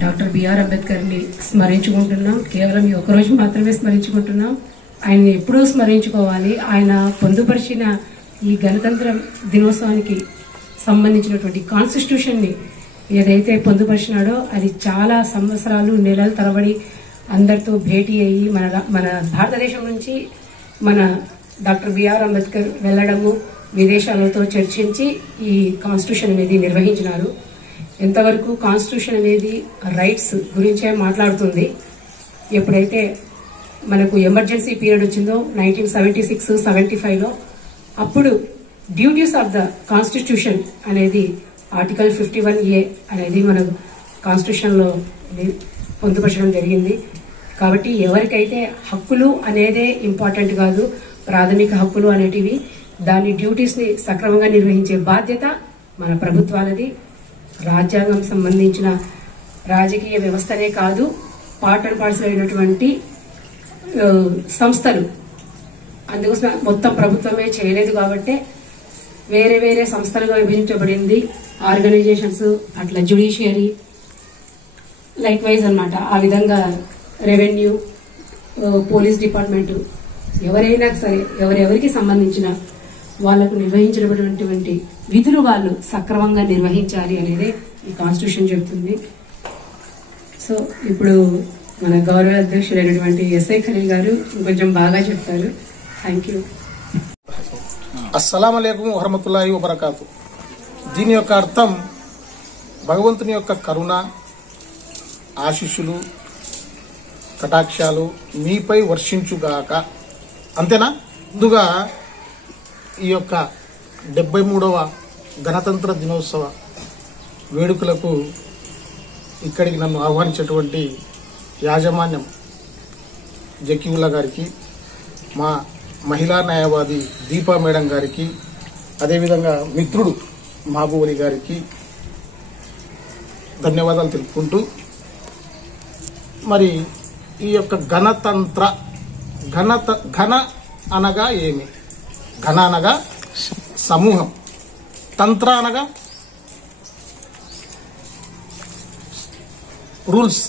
Doctor BR Ambedkar ని స్మరించుకుంటున్నాం. కేవలం ఈ ఒక్క రోజు మాత్రమే స్మరించుకుంటున్నాం. ఆయన ఎప్పుడూ స్మరించుకోవాలి. ఆయన పొందుపరిచిన ఈ గణతంత్ర దినోత్సవానికి సంబంధించినటువంటి కాన్స్టిట్యూషన్ ని ఏదైతే పొందుపరిచినాడో అది చాలా సంవత్సరాలు నెలల తరబడి అందరితో భేటీ అయ్యి మన భారతదేశం నుంచి మన డాక్టర్ బిఆర్ అంబేద్కర్ వెళ్లడము, విదేశాలతో చర్చించి ఈ కాన్స్టిట్యూషన్ అనేది నిర్వహించినారు. ఎంతవరకు కాన్స్టిట్యూషన్ అనేది రైట్స్ గురించే మాట్లాడుతుంది. ఎప్పుడైతే మనకు ఎమర్జెన్సీ పీరియడ్ వచ్చిందో 1976-75లో అప్పుడు డ్యూటీస్ ఆఫ్ ద కాన్స్టిట్యూషన్ అనేది ఆర్టికల్ 51A అనేది మన కాన్స్టిట్యూషన్ లో పొందుపరచడం జరిగింది. కాబట్టి ఎవరికైతే హక్కులు అనేదే ఇంపార్టెంట్ కాదు, ప్రాథమిక హక్కులు అనేటివి, దాని డ్యూటీస్ ని సక్రమంగా నిర్వహించే బాధ్యత మన ప్రభుత్వాలది. రాజ్యాంగం సంబంధించిన రాజకీయ వ్యవస్థనే కాదు, పార్ట్ అండ్ పార్సల్ అయినటువంటి సంస్థలు అందుకోసం మొత్తం ప్రభుత్వమే చేయలేదు కాబట్టి వేరే వేరే సంస్థలుగా విభజించబడింది. ఆర్గనైజేషన్స్ అట్లా జ్యుడిషియరీ లైక్ వైజ్ అన్నమాట. ఆ విధంగా రెవెన్యూ, పోలీస్ డిపార్ట్మెంట్ ఎవరైనా సరే ఎవరెవరికి సంబంధించిన వాళ్లకు నిర్వహించినటువంటి విధులు వాళ్ళు సక్రమంగా నిర్వహించాలి అనేది ఈ కాన్స్టిట్యూషన్ చెబుతుంది. సో ఇప్పుడు మన గౌరవ అధ్యక్షులైనటువంటి ఎస్ఐ ఖలీల్ గారు కొంచెం బాగా చెప్తారు. Thank you. అస్సలాము అలైకుం వరహమతుల్లాహి వబరకాతు. దీని యొక్క అర్థం భగవంతుని యొక్క కరుణ, ఆశీస్సులు, కటాక్షాలు మీపై వర్షించుగాక. అంతేనా? ముందుగా ఈ యొక్క 73వ గణతంత్ర దినోత్సవ వేడుకలకు ఇక్కడికి నన్ను ఆహ్వానించేటువంటి యాజమాన్యం జకీవుల్లా గారికి, మా మహిళా న్యాయవాది దీపా మేడం గారికి, అదేవిధంగా మిత్రుడు మహబూబ్ అలీ గారికి ధన్యవాదాలు తెలుపుకుంటూ, మరి ఈ యొక్క గణతంత్ర ఘన అనగా ఏమి? ఘన అనగా సమూహం, తంత్ర అనగా రూల్స్.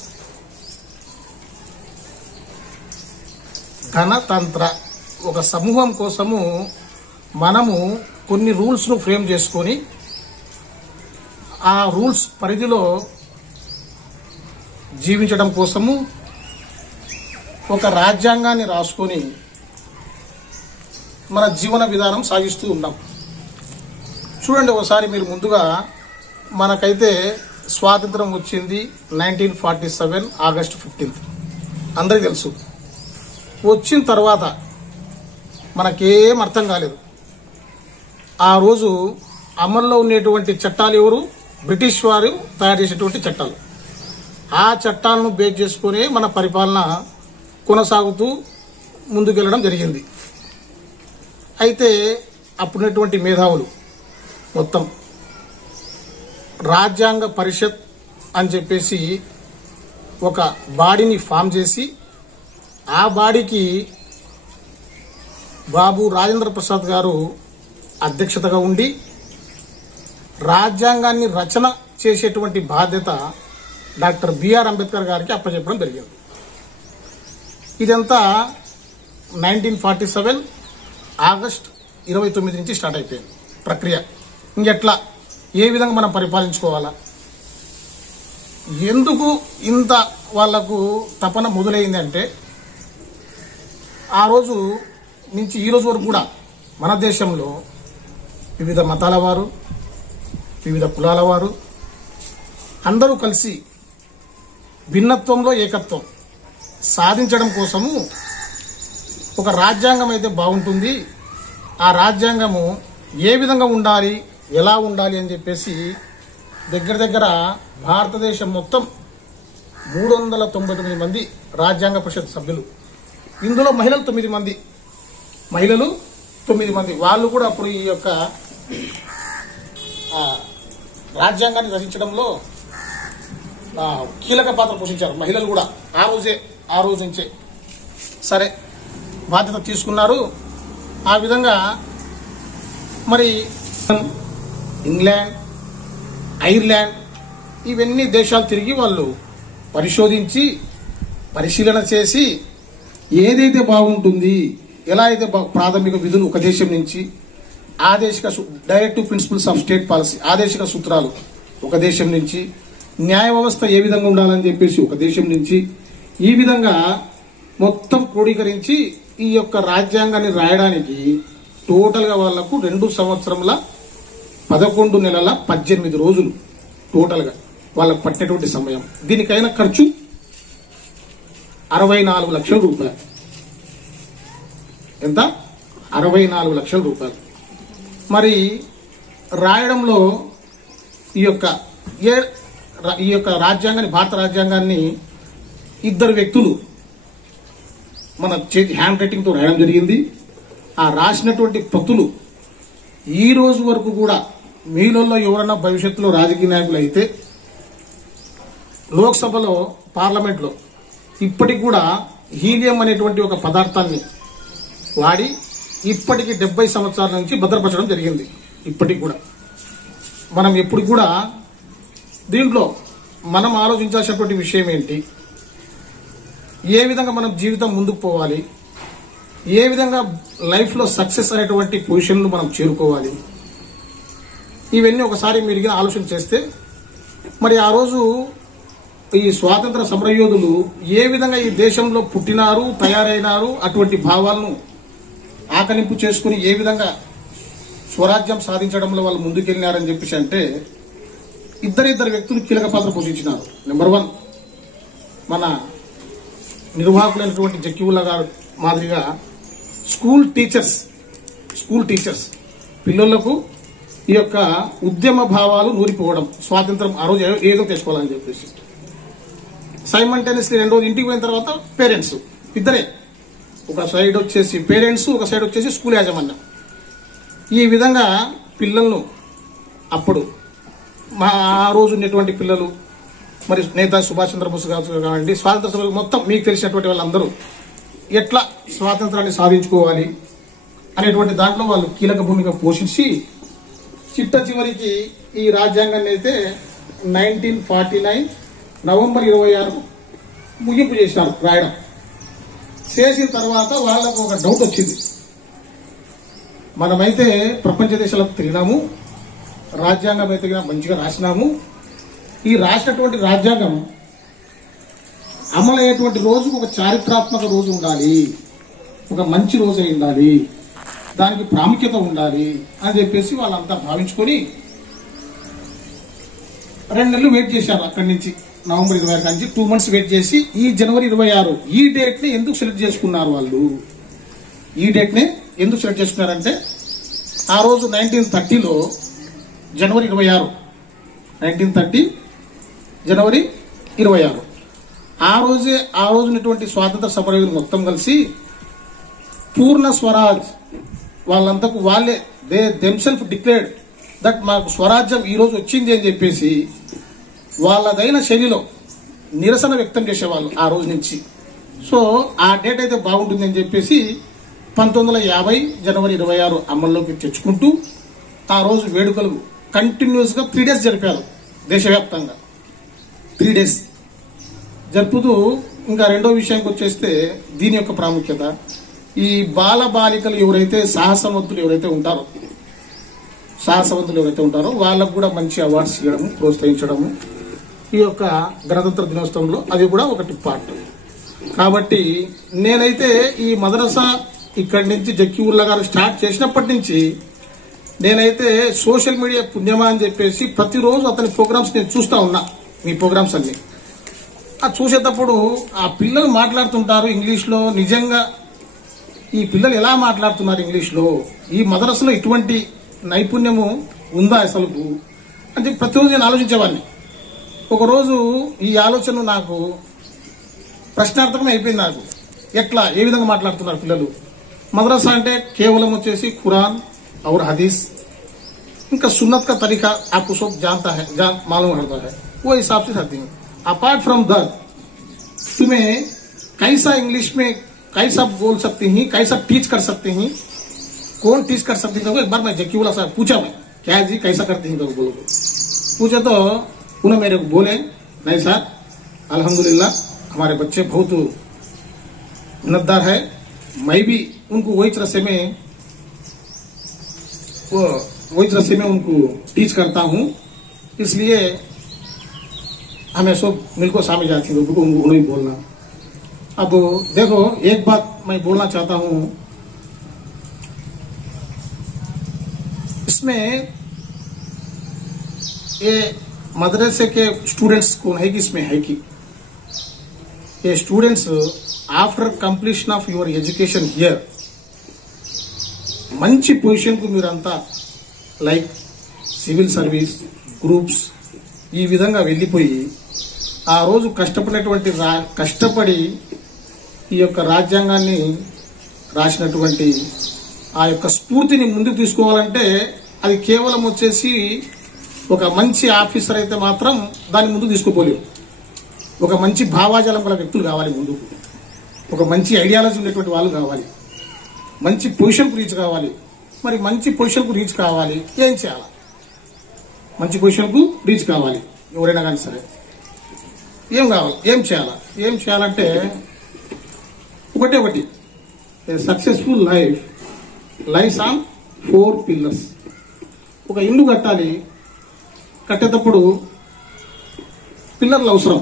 గణతంత్ర ఒక సమూహం కోసము మనము కొన్ని రూల్స్ ను ఫ్రేమ్ చేసుకొని ఆ రూల్స్ పరిధిలో జీవించడం కోసము ఒక రాజ్యాంగాన్ని రాసుకొని మన జీవన విధానం సాగిస్తూ ఉన్నాం. చూడండి, ఒకసారి మీరు ముందుగా మనకైతే స్వాతంత్రం వచ్చింది 1947 ఆగస్టు 15. అందరికీ తెలుసు. వచ్చిన తర్వాత మనకేం అర్థం కాలేదు. ఆ రోజు అమల్లో ఉండేటువంటి చట్టాలు ఎవరు? బ్రిటిష్ వారు తయారు చేసేటువంటి చట్టాలు. ఆ చట్టాలను బేస్ చేసుకుని మన పరిపాలన కొనసాగుతూ ముందుకెళ్లడం జరిగింది. అయితే అప్పుడున్నటువంటి మేధావులు మొత్తం రాజ్యాంగ పరిషత్ అని చెప్పేసి ఒక బాడీని ఫామ్ చేసి, ఆ బాడీకి బాబు రాజేంద్ర ప్రసాద్ గారు అధ్యక్షతగా ఉండి రాజ్యాంగాన్ని రచన చేసేటువంటి బాధ్యత డాక్టర్ బిఆర్ అంబేద్కర్ గారికి అప్పచెప్పడం జరిగింది. ఇదంతా 1947 ఆగస్ట్ 29 నుంచి స్టార్ట్ అయిపోయింది ప్రక్రియ. ఇంకెట్లా, ఏ విధంగా మనం పరిపాలించుకోవాలా, ఎందుకు ఇంత వాళ్లకు తపన మొదలైందంటే, ఆ రోజు నుంచి ఈ రోజు వరకు కూడా మన దేశంలో వివిధ మతాల వారు, వివిధ కులాల వారు అందరూ కలిసి భిన్నత్వంలో ఏకత్వం సాధించడం కోసము ఒక రాజ్యాంగం అయితే బాగుంటుంది, ఆ రాజ్యాంగము ఏ విధంగా ఉండాలి, ఎలా ఉండాలి అని చెప్పేసి దగ్గర దగ్గర భారతదేశం మొత్తం 399 మంది రాజ్యాంగ పరిషత్ సభ్యులు. ఇందులో మహిళలు 9 మంది. వాళ్ళు కూడా అప్పుడు ఈ యొక్క రాజ్యాంగాన్ని రచించడంలో కీలక పాత్ర పోషించారు. మహిళలు కూడా ఆ రోజు నుంచే సరే బాధ్యత తీసుకున్నారు. ఆ విధంగా మరి ఇంగ్లాండ్, ఐర్లాండ్ ఇవన్నీ దేశాలు తిరిగి వాళ్ళు పరిశోధించి పరిశీలన చేసి ఏదైతే బాగుంటుంది, ఎలా అయితే ప్రాథమిక విధులు ఒక దేశం నుంచి ఆదేశిక directive principles of state policy ఆదేశిక సూత్రాలు ఒక దేశం నుంచి, న్యాయ వ్యవస్థ ఏ విధంగా ఉండాలని చెప్పేసి ఒక దేశం నుంచి, ఈ విధంగా మొత్తం క్రోడీకరించి ఈ యొక్క రాజ్యాంగాన్ని రాయడానికి టోటల్ గా వాళ్లకు 2 సంవత్సరముల 11 నెలల 18 రోజులు టోటల్ గా వాళ్ళకు పట్టినటువంటి సమయం. దీనికైన ఖర్చు 64 లక్షల రూపాయలు. ఎంత? 64 లక్షల రూపాయలు. మరి రాయడంలో ఈ యొక్క రాజ్యాంగాన్ని, భారత రాజ్యాంగాన్ని 2 వ్యక్తులు మన చేతి హ్యాండ్ రైటింగ్ తో రాయడం జరిగింది. ఆ రాసినటువంటి ప్రతులు ఈ రోజు వరకు కూడా మీలో ఎవరన్నా భవిష్యత్తులో రాజకీయ నాయకులు అయితే లోక్సభలో, పార్లమెంట్ లో ఇప్పటికి కూడా హీలియం అనేటువంటి ఒక పదార్థాన్ని వాడి ఇప్పటికి 70 సంవత్సరాల నుంచి భద్రపరచడం జరిగింది. ఇప్పటికి కూడా మనం ఎప్పుడు కూడా దీంట్లో మనం ఆలోచించాల్సినటువంటి విషయం ఏంటి, ఏ విధంగా మనం జీవితం ముందుకు పోవాలి, ఏ విధంగా లైఫ్ లో సక్సెస్ అనేటువంటి పొజిషన్లు మనం చేరుకోవాలి, ఇవన్నీ ఒకసారి మీరు ఆలోచన చేస్తే మరి ఆ రోజు ఈ స్వాతంత్ర సమరయోధులు ఏ విధంగా ఈ దేశంలో పుట్టినారు, తయారైనారు, అటువంటి భావాలను ఆకలింపు చేసుకుని ఏ విధంగా స్వరాజ్యం సాధించడంలో వాళ్ళు ముందుకెళ్లినారని చెప్పేసి అంటే ఇద్దరు వ్యక్తులు కీలక పాత్ర పోషించినారు. నెంబర్ 1 మన నిర్వాహకులైనటువంటి జక్కీవుల్లా గారు మాదిరిగా స్కూల్ టీచర్స్ పిల్లలకు ఈ యొక్క ఉద్యమ భావాలు నూరిపోవడం, స్వాతంత్రం ఆ రోజు ఏదో తెచ్చుకోవాలని చెప్పేసి సైమల్టేనియస్లీ రెండోది ఇంటికి పోయిన తర్వాత పేరెంట్స్ ఇద్దరే, ఒక సైడ్ వచ్చేసి పేరెంట్స్, ఒక సైడ్ వచ్చేసి స్కూల్ యాజమాన్యం. ఈ విధంగా పిల్లలను అప్పుడు ఆ రోజు ఉన్నటువంటి పిల్లలు మరి నేతాజీ సుభాష్ చంద్రబోస్ కావండి, స్వాతంత్ర మొత్తం మీకు తెలిసినటువంటి వాళ్ళందరూ ఎట్లా స్వాతంత్రాన్ని సాధించుకోవాలి అనేటువంటి దాంట్లో వాళ్ళు కీలక భూమిక పోషించి చిట్ట చివరికి ఈ రాజ్యాంగాన్ని అయితే 1949 నవంబర్ 26 ముగింపు చేసినారు రాయడం. చేసిన తర్వాత వాళ్ళకు ఒక డౌట్ వచ్చింది, మనమైతే ప్రపంచ దేశాలకు తిరిగినాము, రాజ్యాంగం అయితే మంచిగా రాసినాము, ఈ రాసినటువంటి రాజ్యాంగం అమలయ్యేటువంటి రోజుకు ఒక చారిత్రాత్మక రోజు ఉండాలి, ఒక మంచి రోజు అయి ఉండాలి, దానికి ప్రాముఖ్యత ఉండాలి అని చెప్పేసి వాళ్ళంతా భావించుకొని 2 నెలలు వెయిట్ చేశారు. అక్కడి నుంచి నవంబర్ 26 నుంచి 2 months వెయిట్ చేసి ఈ జనవరి 26 ఈ డేట్ ని ఎందుకు సెలెక్ట్ చేసుకున్నారు వాళ్ళు? ఈ డేట్ ని ఎందుకు సెలెక్ట్ చేసుకున్నారంటే ఆ రోజు 1930లో జనవరి 26 1930 జనవరి 26 ఆ రోజు ఉన్నటువంటి స్వాతంత్ర సమరయోధులు మొత్తం కలిసి పూర్ణ స్వరాజ్ వాళ్ళంతకు వాళ్ళే దెమ్సెల్ఫ్ డిక్లేర్డ్ దట్ మాకు స్వరాజ్యం ఈ రోజు వచ్చింది అని చెప్పేసి వాళ్ళదైన శైలిలో నిరసన వ్యక్తం చేసేవాళ్ళు ఆ రోజు నుంచి. సో ఆ డేట్ అయితే బాగుంటుంది అని చెప్పేసి 1950 జనవరి 26 అమల్లోకి తెచ్చుకుంటూ ఆ రోజు వేడుకలు కంటిన్యూస్ గా 3 days జరిపారు దేశవ్యాప్తంగా. 3 days జరుపుతూ ఇంకా రెండో విషయానికి వచ్చేస్తే దీని యొక్క ప్రాముఖ్యత, ఈ బాల బాలికలు ఎవరైతే సాహసవంతులు ఎవరైతే ఉంటారో వాళ్ళకు కూడా మంచి అవార్డ్స్ ఇవ్వడము, ప్రోత్సహించడము ఈ యొక్క గణతంత్ర దినోత్సవంలో అది కూడా ఒకటి పార్ట్. కాబట్టి నేనైతే ఈ మదరసా ఇక్కడి నుంచి జక్కీవుల్లా గారు స్టార్ట్ చేసినప్పటి నుంచి నేనైతే సోషల్ మీడియా పుణ్యమా అని చెప్పేసి ప్రతిరోజు అతని ప్రోగ్రామ్స్ నేను చూస్తా ఉన్నా. మీ ప్రోగ్రామ్స్ అన్ని చూసేటప్పుడు ఆ పిల్లలు మాట్లాడుతుంటారు ఇంగ్లీష్ లో, నిజంగా ఈ పిల్లలు ఎలా మాట్లాడుతున్నారు ఇంగ్లీష్ లో, ఈ మదరసాలో ఇటువంటి నైపుణ్యము ఉందా అసలు అని చెప్పి ప్రతిరోజు నేను ఆలోచించేవాడిని. ఒకరోజు ఈ ఆలోచన నాకు ప్రశ్నార్థకమే అయిపోయింది. నాకు ఎట్లా ఏ విధంగా మాట్లాడుతున్నారు పిల్లలు. మదరసా అంటే కేవలం వచ్చేసి ఖురాన్ और हदीस इनका सुन्नत का तरीका आपको सब मालूम होता है, वो हिसाब से करती हूँ. अपार्ट फ्रॉम दैट तुम्हें कैसा इंग्लिश में कैसा बोल सकती हैं, कैसा टीच कर सकते हैं, कौन टीच कर सकते हैं. एक बार मैं जक्कीउल्ला साहब पूछा, मैं क्या जी कैसा करते हैं बोलो पूछा तो उन्होंने मेरे को बोले नहीं सर अल्हम्दुलिल्लाह हमारे बच्चे बहुत मिन्नतदार है। मैं भी उनको वही तरह से मैं उनको टीच करता हूँ, इसलिए हमें सब मिलकर सामने जाती हूँ उन्हें बोलना। अब देखो एक बात मैं बोलना चाहता हूँ, इसमें ये मदरसे के स्टूडेंट्स कौन है कि इसमें है कि ये students after completion of your education here మంచి పొజిషన్ కు మీరంతా లైక్ సివిల్ సర్వీస్ గ్రూప్స్ ఈ విధంగా వెళ్ళిపోయి ఆ రోజు కష్టపడి ఈ యొక్క రాజ్యాంగాన్ని రాసినటువంటి ఆ యొక్క స్ఫూర్తిని ముందుకు తీసుకోవాలంటే అది కేవలం వచ్చేసి ఒక మంచి ఆఫీసర్ అయితే మాత్రం దాన్ని ముందుకు తీసుకుపోలేవు. ఒక మంచి భావాజాలం గల వ్యక్తులు కావాలి, ముందుకు ఒక మంచి ఐడియాలజీ ఉండేటువంటి వాళ్ళు కావాలి, మంచి పొజిషన్కు రీచ్ కావాలి. మరి మంచి పొజిషన్కు రీచ్ కావాలి ఏం చేయాలి? మంచి పొజిషన్కు రీచ్ కావాలి ఎవరైనా కానీ సరే ఏం కావాలి, ఏం చేయాలంటే ఒకటి successful life lies on 4 pillars. ఒక ఇల్లు కట్టాలి, కట్టేటప్పుడు పిల్లర్లు అవసరం,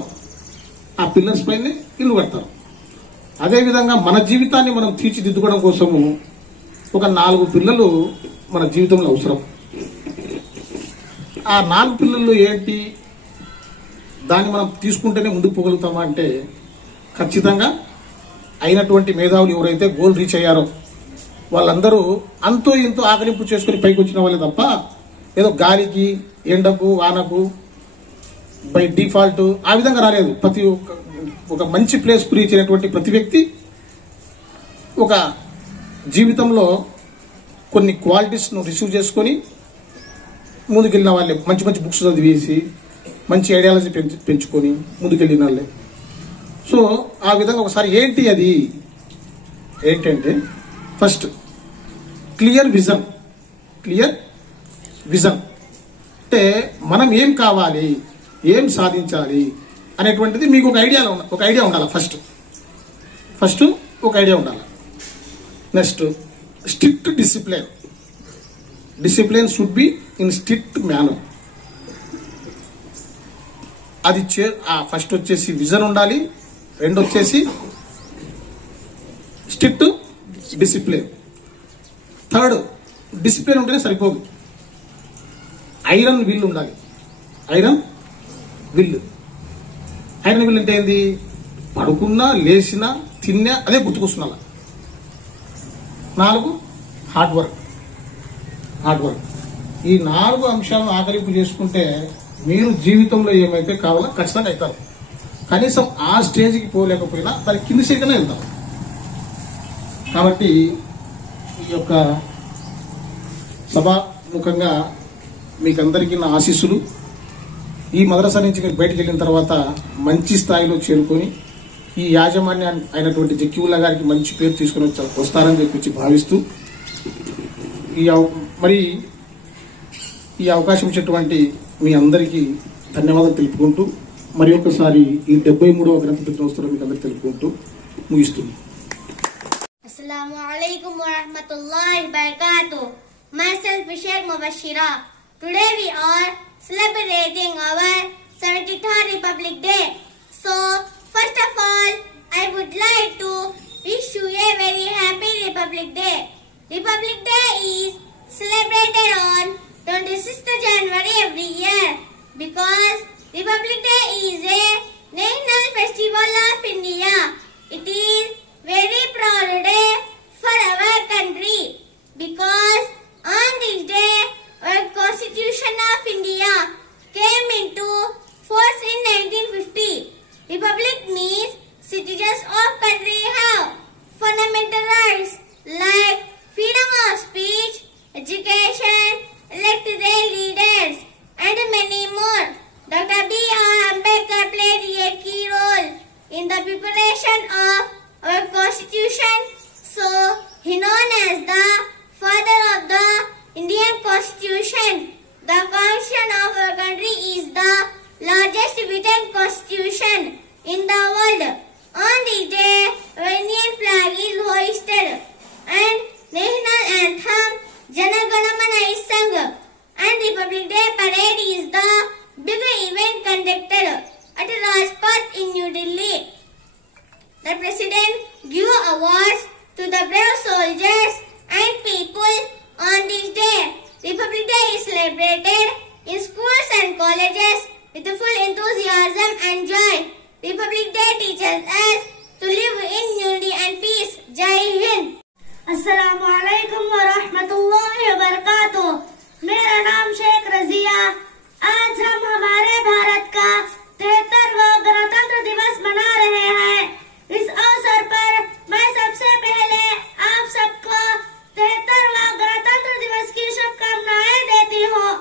ఆ పిల్లర్స్ పైన ఇల్లు కడతారు. అదేవిధంగా మన జీవితాన్ని మనం తీర్చిదిద్దుకోవడం కోసము ఒక 4 పిల్లలు మన జీవితంలో అవసరం. ఆ 4 పిల్లలు ఏంటి, దాన్ని మనం తీసుకుంటేనే ముందుకు పోగలుగుతామా అంటే ఖచ్చితంగా అయినటువంటి మేధావులు ఎవరైతే గోల్ రీచ్ అయ్యారో వాళ్ళందరూ అంతో ఇంతో ఆకలింపు చేసుకుని పైకి వచ్చిన వాళ్ళే తప్ప ఏదో గాలికి ఎండకు వానకు బై డిఫాల్ట్ ఆ విధంగా రాలేదు. ప్రతి ఒక మంచి ప్లేస్ రీచ్ అయినటువంటి ప్రతి వ్యక్తి ఒక జీవితంలో కొన్ని క్వాలిటీస్ ను రిసీవ్ చేసుకొని ముందుకెళ్ళిన వాళ్ళే, మంచి మంచి బుక్స్ చదివేసి మంచి ఐడియాలజీ పెంచుకొని ముందుకెళ్ళిన వాళ్ళే. సో ఆ విధంగా ఒకసారి ఏంటంటే ఫస్ట్ క్లియర్ విజన్ అంటే మనం ఏం కావాలి, ఏం సాధించాలి అనేటువంటిది మీకు ఒక ఐడియా ఉండాలి. ఫస్ట్ ఒక ఐడియా ఉండాలి. Next strict discipline should be in strict manner. అది ఫస్ట్ వచ్చేసి విజన్ ఉండాలి, రెండు వచ్చేసి స్ట్రిక్ట్ డిసిప్లిన్. థర్డ్ డిసిప్లిన్ ఉంటేనే సరిపోదు, ఐరన్ విల్ ఉండాలి. ఐరన్ విల్ అంటే ఏంది? పడుకున్నా లేచినా తిన్నా అదే గుర్తుకొస్తున్నా. 4 హార్డ్ వర్క్. ఈ 4 అంశాలను ఆకలింపు చేసుకుంటే మీరు జీవితంలో ఏమైతే కావాలో ఖచ్చితంగా అవుతారు. కనీసం ఆ స్టేజ్కి పోలేకపోయినా దాని కింది స్టేజ్కనే వెళ్తారు. కాబట్టి ఈ యొక్క సభాముఖంగా మీకందరికీ నా ఆశీస్సులు. ఈ మదరసా నుంచి మీరు బయటకు వెళ్ళిన తర్వాత మంచి స్థాయిలో చేరుకొని ఈ యాజమాన్యం అయినటువంటి జకీవుల్లా గారికి మంచి పేరు తీసుకుని వస్తారని చెప్పి భావిస్తూ మరి ఈ అవకాశం ఇచ్చినటువంటి మీ అందరికీ ధన్యవాదాలు తెలుపుకుంటూ మరి ఒకసారి ఈ 73వ గణతంత్ర దినోత్సవం మీకు అందరికీ తెలుపుకుంటూ ముగిస్తుంది. Assalamu alaikum wa rahmatullahi wa barakatuh. Myself Sheikh Mubashira. Today we are celebrating our 73rd Republic Day. So first of all, I would like to wish you a very happy Republic Day. Republic Day is celebrated on 26th January every year because Republic Day is a national festival of India. It is very proud day for our country because on this day our Constitution of India came into force in 1950. Republic means citizens of country have fundamental rights like freedom of speech, education, elect their leaders and many more. Dr. B.R. Ambedkar played a key role in the preparation of our Constitution held. On this day, our Indian flag is hoisted and national anthem Jana Gana Mana is sung, and Republic Day parade is the big event conducted at Rajpath in New Delhi. The President gave awards to the brave soldiers and people on this day. Republic Day is celebrated in schools and colleges with full enthusiasm and joy. Republic Day teaches us to live in unity and peace. Jai Hind. अस्सलामु अलैकुम व रहमतुल्लाहि व बरकातुहू। मेरा नाम शेख रजिया। आज हम हमारे भारत का 73वां गणतंत्र दिवस मना रहे हैं। इस अवसर पर मैं सबसे पहले आप सबको 73वां गणतंत्र दिवस की शुभकामनाएं देती हूँ।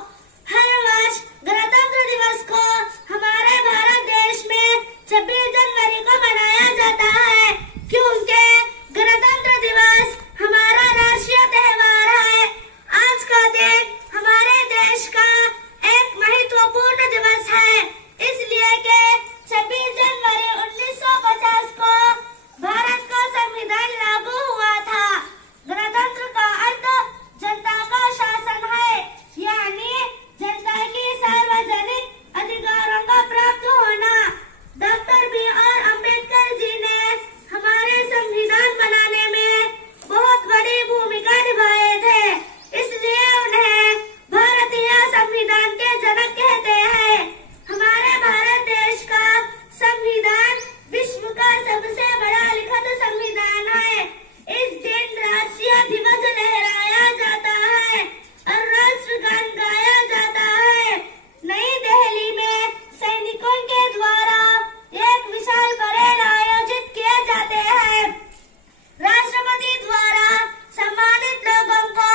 हर वर्ष गणतंत्र दिवस को हमारे भारत देश में 26 जनवरी को मनाया जाता है, क्योंकि गणतंत्र दिवस हमारा राष्ट्रीय त्योहार है। आज का दिन हमारे देश का एक महत्वपूर्ण दिवस है, इसलिए कि 26 जनवरी 1950 को भारत का संविधान लागू हुआ था। गणतंत्र का अर्थ जनता का शासन है, यानी जनता की सार्वजनिक अधिकारों का प्राप्त होना। Doctor B.R. अम्बेडकर जी ने हमारे संविधान बनाने में बहुत बड़ी भूमिका निभाए थे, इसलिए उन्हें भारतीय संविधान के जनक कहते हैं। हमारे भारत देश का संविधान विश्व का सबसे बड़ा लिखित संविधान है। इस दिन राष्ट्रीय ध्वज लहराया जाता है और राष्ट्रगान गाया जाता है। नई दिल्ली में सैनिकों के द्वारा एक विशाल परेड आयोजित किए जाते हैं। राष्ट्रपति द्वारा सम्मानित लोगों को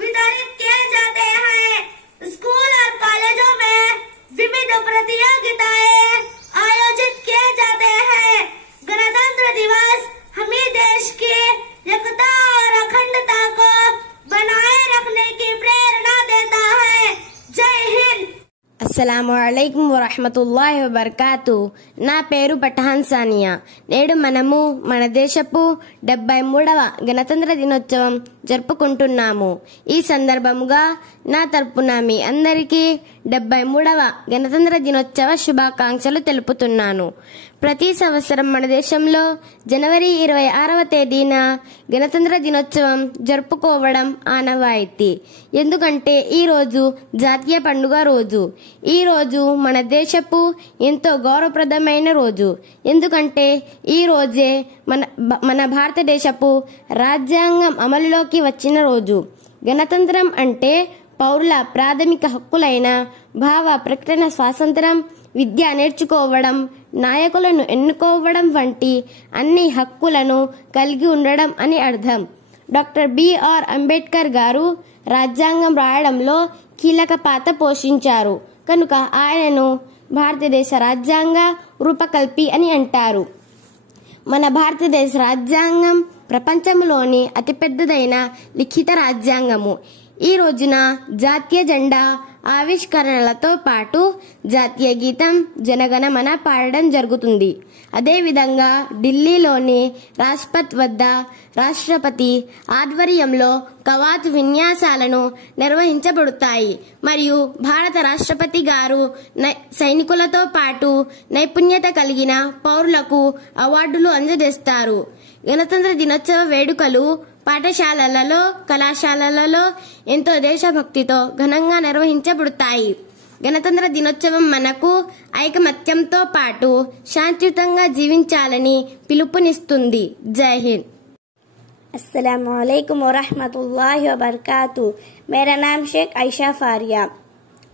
वितरित किए जाते हैं। स्कूल और कॉलेजों में विविध प्रतियोगिताएं आयोजित किए जाते हैं। गणतंत्र दिवस हमें देश की एकता और अखंडता को बनाए रखने की प्रेरणा देता है। जय हिंद। అస్సలాముఅలైకుం వరహ్మతుల్లాహి వబర్కాతు। నా పేరు పఠాన్ సానియా। నేడు మనము మన దేశపు 73వ గణతంత్ర దినోత్సవం జరుపుకుంటున్నాము। ఈ సందర్భముగా నా తరపున మీ అందరికీ 73వ గణతంత్ర దినోత్సవ శుభాకాంక్షలు తెలుపుతున్నాను। ప్రతి సంవత్సరం మన దేశంలో జనవరి 26వ తేదీన గణతంత్ర దినోత్సవం జరుపుకోవడం ఆనవాయితీ। ఎందుకంటే ఈ రోజు జాతీయ పండుగ రోజు। ఈ రోజు మన దేశపు ఎంతో గౌరవప్రదమైన రోజు, ఎందుకంటే ఈ రోజే మన భారతదేశపు రాజ్యాంగం అమలులోకి వచ్చిన రోజు। గణతంత్రం అంటే పౌరుల ప్రాథమిక హక్కులైన భావ ప్రకటన స్వాతంత్రం, విద్య నేర్చుకోవడం, నాయకులను ఎన్నుకోవడం వంటి అన్ని హక్కులను కలిగి ఉండడం అని అర్థం। Doctor B.R. అంబేద్కర్ గారు రాజ్యాంగం రాయడంలో కీలక పాత్ర పోషించారు కనుక ఆయనను భారతదేశ రాజ్యాంగ రూపకల్పి అని అంటారు। మన భారతదేశ రాజ్యాంగం ప్రపంచంలోని అతిపెద్దదైన లిఖిత రాజ్యాంగము। ఈ రోజున జాతీయ జెండా ఆవిష్కరణలతో పాటు జాతీయ గీతం జనగణమన పాడడం జరుగుతుంది। అదేవిధంగా ఢిల్లీలోని రాజ్పథ్ వద్ద రాష్ట్రపతి ఆధ్వర్యంలో కవాతు విన్యాసాలను నిర్వహించబడతాయి మరియు భారత రాష్ట్రపతి గారు సైనికులతో పాటు నైపుణ్యత కలిగిన పౌరులకు అవార్డులు అందజేస్తారు। గణతంత్ర దినోత్సవ వేడుకలు పాఠశాలలలో, కళాశాలలలో ఎంతో దేశభక్తితో ఘనంగా నిర్వహించబడతాయి। గణతంత్ర దినోత్సవం మనకు ఐకమత్యంతో పాటు శాంతియుతంగా జీవించాలని పిలుపునిస్తుంది। జై హింద్। अस्सलामुअलैकुम वरहमतुल्लाहि वबरकातुहू। मेरा नाम शेख आयशा फारिया।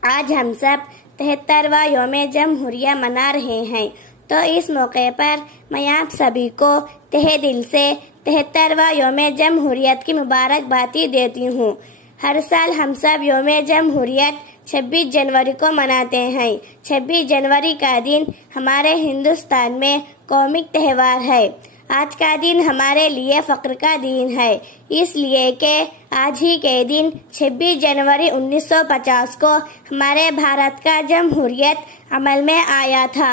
आज हम सब 73वां यौम जमहूरिया मना रहे हैं, तो इस मौके पर मैं आप सभी को तहे दिल से 73वां यौम जमहूरियत की मुबारकबादी देती हूँ। हर साल हम सब यौम जमहूरियत 26 जनवरी को मनाते हैं। 26 जनवरी का दिन हमारे हिंदुस्तान में कौमी त्योहार है। आज का दिन हमारे लिए फख्र का दिन है, इसलिए कि आज ही के दिन 26 जनवरी 1950 को हमारे भारत का जमहूरियत अमल में आया था।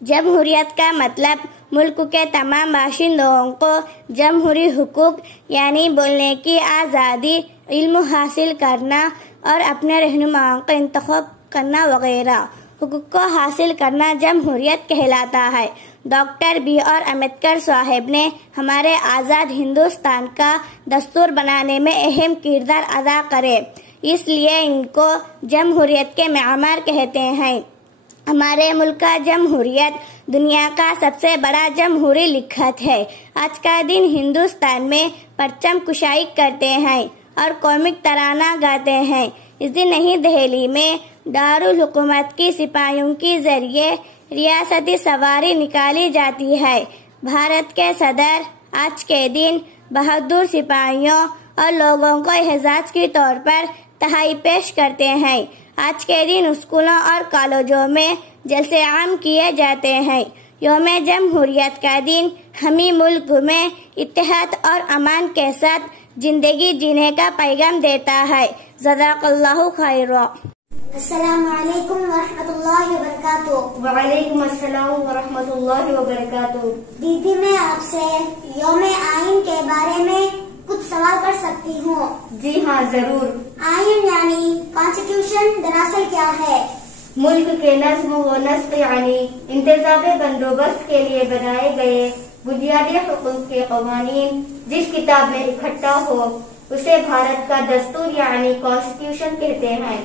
जमहूरियत का मतलब मुल्क के तमाम बाशिंदों को जमहूरी हुकूक यानी बोलने की आज़ादी, इल्म हासिल करना और अपने रहनुमाओं का इंतखाब करना वगैरह हुकूक को हासिल करना जमहूरियत कहलाता है। Doctor B.R. अम्बेडकर साहब ने हमारे आज़ाद हिंदुस्तान का दस्तूर बनाने में अहम किरदार अदा करे, इसलिए इनको जमहूरियत के मेआमार कहते हैं। हमारे मुल्क का जमहूरियत दुनिया का सबसे बड़ा जमहूरी लिखत है। आज का दिन हिंदुस्तान में परचम कुशाई करते हैं और कौमी तराना गाते हैं। इस दिन नई दिल्ली में दारुल हुकूमत की सिपाहियों के जरिए रियासती सवारी निकाली जाती है। भारत के सदर आज के दिन बहादुर सिपाहियों और लोगों को एहसास के तौर पर तहाई पेश करते हैं। आज के दिन स्कूलों और कॉलेजों में जलसे आम किए जाते हैं। यौम जमहूरियत का दिन हमें मुल्क में इत्तेहाद और अमान के साथ जिंदगी जीने का पैगाम देता है। जज़ाकल्लाहु खैरा। अस्सलामु अलैकुम वरहमतुल्लाहि वबरकातुहू। वालेकुम अस्सलाम वरहमतुल्लाहि वबरकातुहू। दीदी, मैं आपसे यौम आइन के बारे में कुछ सवाल कर सकती हूँ? जी हाँ, जरूर। आइन यानी कॉन्स्टिट्यूशन दरअसल क्या है? मुल्क के नज़्म व नस्क यानी इंतज़ामी बंदोबस्त के लिए बनाए गए बुनियादी हुकूक के कवानीन जिस किताब में इकट्ठा हो उसे भारत का दस्तूर यानी कॉन्स्टिट्यूशन कहते हैं।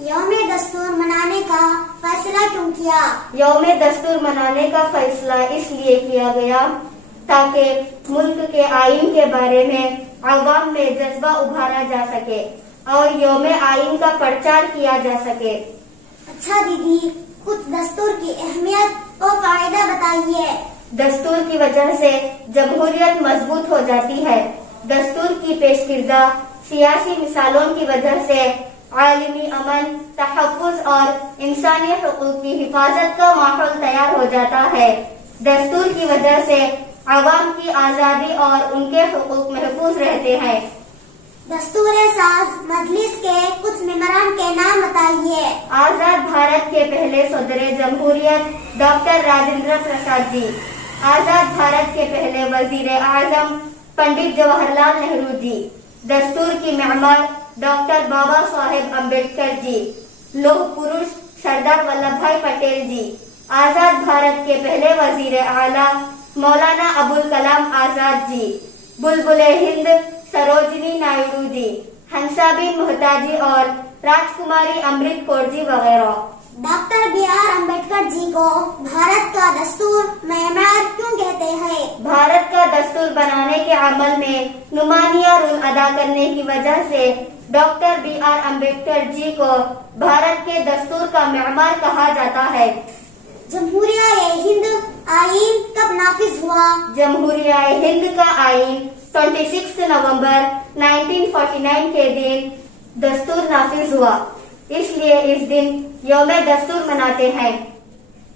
यौम दस्तूर मनाने का फैसला क्यों किया? यौम दस्तूर मनाने का फैसला इसलिए किया गया ताकि मुल्क के आइन के बारे में आवाम में जज्बा उभारा जा सके और यौम आइन का प्रचार किया जा सके। अच्छा दीदी, कुछ दस्तूर की अहमियत और फायदा बताइए। दस्तूर की वजह से जमहूरियत मजबूत हो जाती है। दस्तूर की पेशकिर्दा सियासी मिसालों की वजह से आलमी अमन, तहफ़्फ़ुज़ और इंसानी हुकूक की हिफाजत का माहौल तैयार हो जाता है। दस्तूर की वजह से आवाम की आज़ादी और उनके हुकूक महफूज रहते हैं। दस्तूर साज मजलिस के कुछ मेंबरान के नाम बताइए। आजाद भारत के पहले सदर जमहूरियत डॉक्टर राजेंद्र प्रसाद जी। आजाद भारत के पहले वजीर आजम पंडित जवाहरलाल नेहरू जी। दस्तूर की मेआमार डॉक्टर बाबा साहेब अम्बेडकर जी। लौह पुरुष सरदार वल्लभ भाई पटेल जी। आजाद भारत के पहले वजीर आला मौलाना अबुल कलाम आजाद जी। बुलबुले हिंद सरोजिनी नायडू जी, हंसाबीन मोहताजी और राजकुमारी अमृत कौर जी वगैरह। Doctor B.R. अम्बेडकर जी को भारत का दस्तूर मेआमार क्यों कहते हैं? भारत का दस्तूर बनाने के अमल में नुमानिया रोल अदा करने की वजह से डॉक्टर B.R. अम्बेडकर जी को भारत के दस्तूर का मेआमार कहा जाता है। जमहूरिया हिंद आइन कब नाफिज हुआ? जमहूरिया हिंद का आइन 26 नवंबर 1949 के दिन दस्तूर नाफिज हुआ, इसलिए इस दिन यौम दस्तूर मनाते हैं।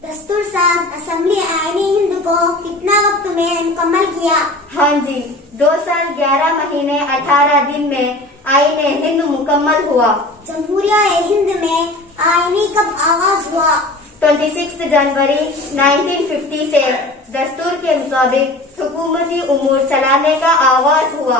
दस्तूर साज असेंबली आईनी हिंद को कितना वक्त में मुकम्मल किया? हाँ जी, 2 साल 11 महीने 18 दिन में आईन हिंद मुकम्मल हुआ। जमहूरिया हिंद में आईनी कब आगाज हुआ? 26 जनवरी 1950 से दस्तूर के मुताबिक हुकूमती उमूर चलाने का आगाज हुआ।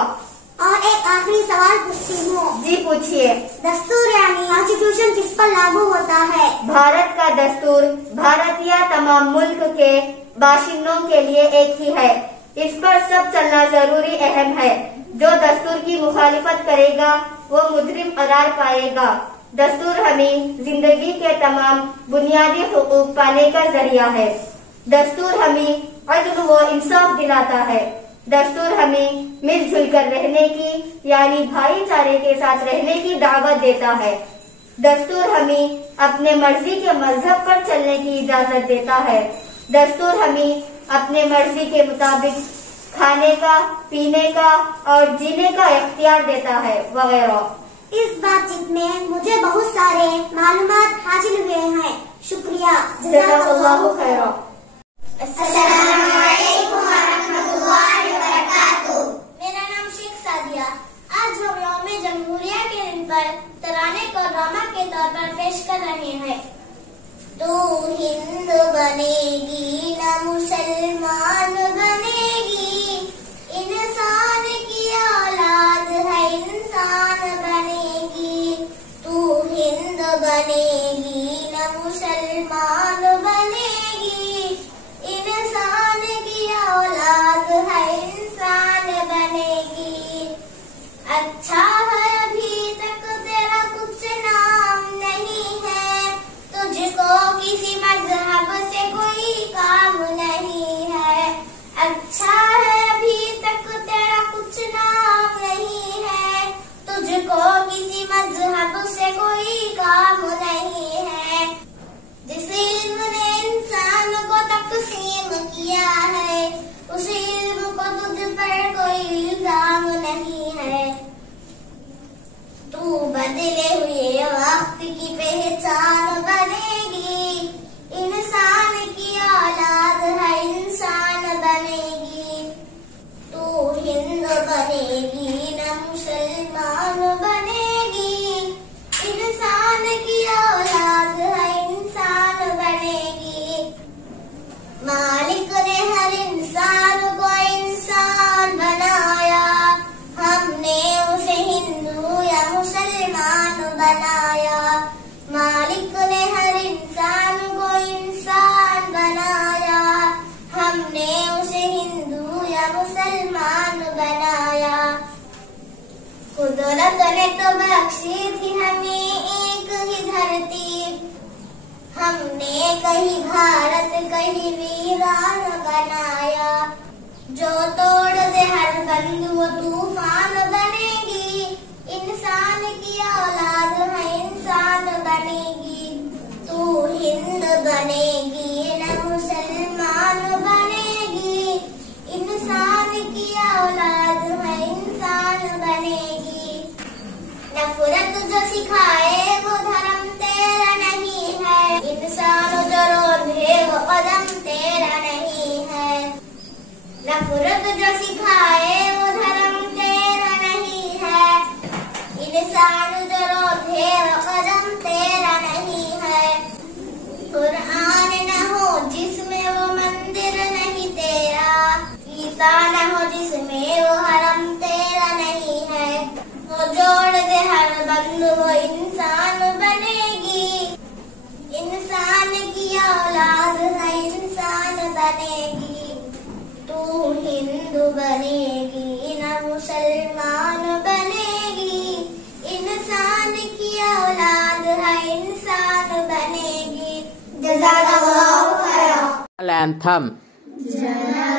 और एक आखिरी सवाल पूछती हूँ। जी पूछिए। दस्तूर यानी कॉन्स्टिट्यूशन किस पर लागू होता है? भारत का दस्तूर भारत या तमाम मुल्क के बाशिंदों के लिए एक ही है। इस पर सब चलना जरूरी अहम है। जो दस्तूर की मुखालिफत करेगा वो मुजरिम करार पाएगा। दस्तूर हमें जिंदगी के तमाम बुनियादी हुकूक पाने का जरिया है। दस्तूर हमें अदल व इंसाफ दिलाता है। दस्तूर हमें मिलजुल कर रहने की यानी भाईचारे के साथ रहने की दावत देता है। दस्तूर हमें अपने मर्जी के मजहब पर चलने की इजाजत देता है। दस्तूर हमें अपने मर्जी के मुताबिक खाने का, पीने का और जीने का इख्तियार देता है वगैरह। इस बातचीत में मुझे बहुत सारे मालूमात हासिल हुए हैं। शुक्रिया। जज़ाकल्लाहु खैरा। अस्सलामु अलैकुम वरहमतुल्लाहि वबरकातुहू। मेरा नाम शेख सादिया। आज हम यौम जमहूरिया के दिन पर तराने को ड्रामा के तौर पर पेश कर रहे हैं। तू हिंद बनेगी न मुसलमान बनेगी, इंसान की औलाद है इंसान बनेगी। तू हिंद बनेगी न मुसलमान बनेगी, इंसान की औलाद है इंसान बनेगी। अच्छा है अभी तक तेरा कुछ नाम नहीं है, तुझको किसी मजहब से कोई काम नहीं है। अच्छा है अभी तक तेरा कुछ नाम नहीं है, तुझको किसी मजहब से कोई काम नहीं है। जिस इल्म ने इंसान को तकसीम किया है, उस इल्म को तुझ पर कोई इल्जाम नहीं है। तू बदले हुए वक्त की पहचान बनेगी, इंसान की औलाद है इंसान बनेगी। तू हिंद बनेगी न मुसलमान बनेगी, इंसान की औलाद है इंसान बनेगी। मालिक ने हर इंसान को इंसान बनाया, हमने उसे हिंदू या मुसलमान बनाया। मालिक ने हर इंसान को इंसान बनाया, हमने उसे हिंदू या मुसलमान बनाया। कुदरत ने तो बख्शी थी हमें एक ही धरती, हमने कहीं भारत कहीं वीरान बनाया। जो तोड़ दे हर बंद वो तूफान बनेगी, इंसान की औलाद है इंसान बनेगी। तू हिंद बनेगी न मुसलमान बनेगी, इंसान की औलाद है इंसान बनेगी। नफरत जो सिखाए वो धर्म तेरा नहीं है, इंसान जो रोधे वो कदम तेरा नहीं है। नफरत जो सिखाए वो धर्म तेरा नहीं है, इंसान जो रोधे वो कदम तेरा नहीं है। कुरान न हो जिसमें वो मंदिर नहीं तेरा, गीता न हो जिसमें वो हरम तेरा नहीं है। वो जोड़ दे हर बंद वो इंसान बनेगी, इंसान की औलाद है इंसान बनेगी। तू हिंदू बनेगी न मुसलमान बनेगी, इंसान की औलाद है इंसान बनेगी। जज़ाकल्लाहु खैरा। एंथम। जना